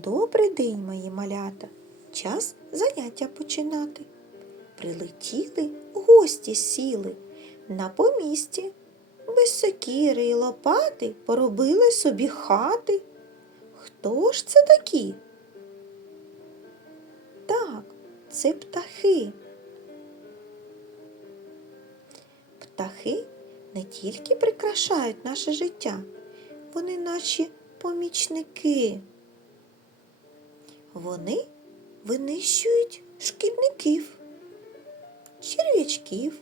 Добрий день, мої малята. Час заняття починати. Прилетіли, гості сіли на помісті. Без сокири й лопати поробили собі хати. Хто ж це такі? Так, це птахи. Птахи не тільки прикрашають наше життя, вони наші помічники. Вони винищують шкідників, черв'ячків,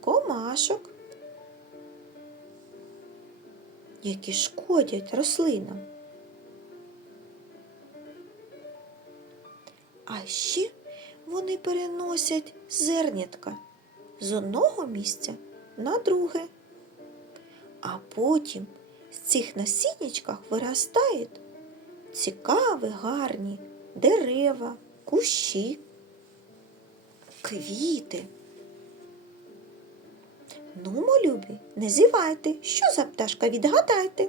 комашок, які шкодять рослинам. А ще вони переносять зернятка з одного місця на друге. А потім з цих насіннячках виростають цікаві, гарні дерева, кущі, квіти. Ну, молюбі, не зівайте, що за пташка відгадайте.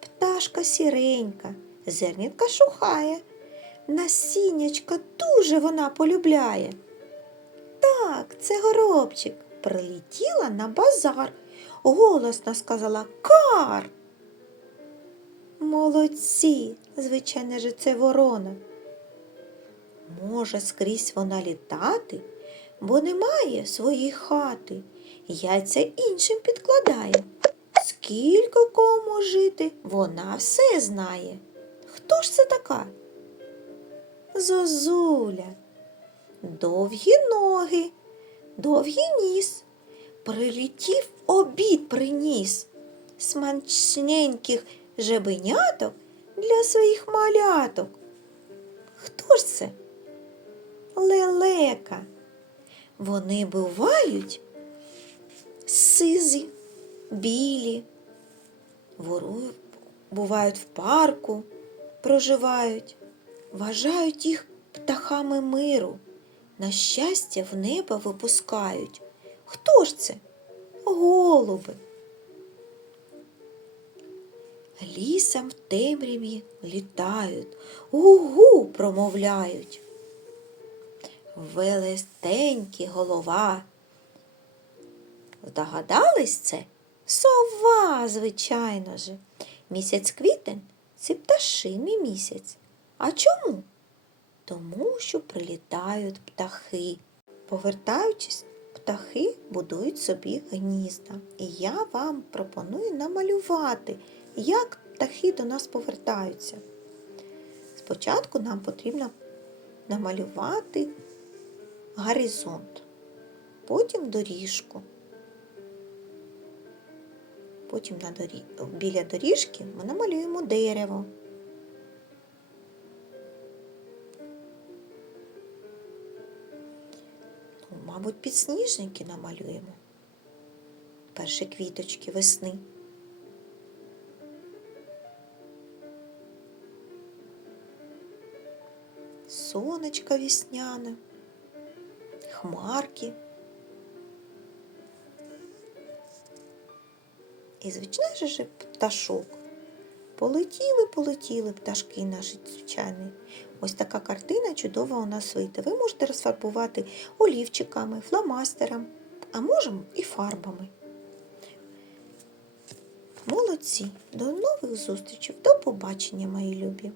Пташка сіренька, зернятка шухає, насіннячка дуже вона полюбляє. Так, це горобчик. Прилетіла на базар, голосно сказала Кар. Молодці, звичайно ж, це ворона. Може скрізь вона літати, бо немає своєї хати. Яйця іншим підкладає. Скільки кому жити, вона все знає. Хто ж це така? Зозуля. Довгі ноги, довгий ніс. Прилетів обід приніс. Смачненьких жебеняток для своїх маляток. Хто ж це? Лелека. Вони бувають сизі, білі, вору- бувають в парку, проживають, вважають їх птахами миру, на щастя в небо випускають. Хто ж це? Голуби. Лісом в темряві літають, гу-гу промовляють. Велестенькі голова. Здогадались це? Сова, звичайно же. Місяць квітень це пташиний місяць. А чому? Тому що прилітають птахи. Повертаючись, птахи будують собі гнізда. І я вам пропоную намалювати, як птахи до нас повертаються. Спочатку нам потрібно намалювати горизонт, потім доріжку. Потім на дорі... біля доріжки ми намалюємо дерево. Ну, мабуть, підсніжники намалюємо. Перші квіточки весни. Сонечко весняне, хмарки. І, звичайно ж, пташок. Полетіли, полетіли пташки наші звичайні. Ось така картина чудова у нас вийде. Ви можете розфарбувати олівчиками, фломастером, а можемо і фарбами. Молодці! До нових зустрічей! До побачення, мої любі!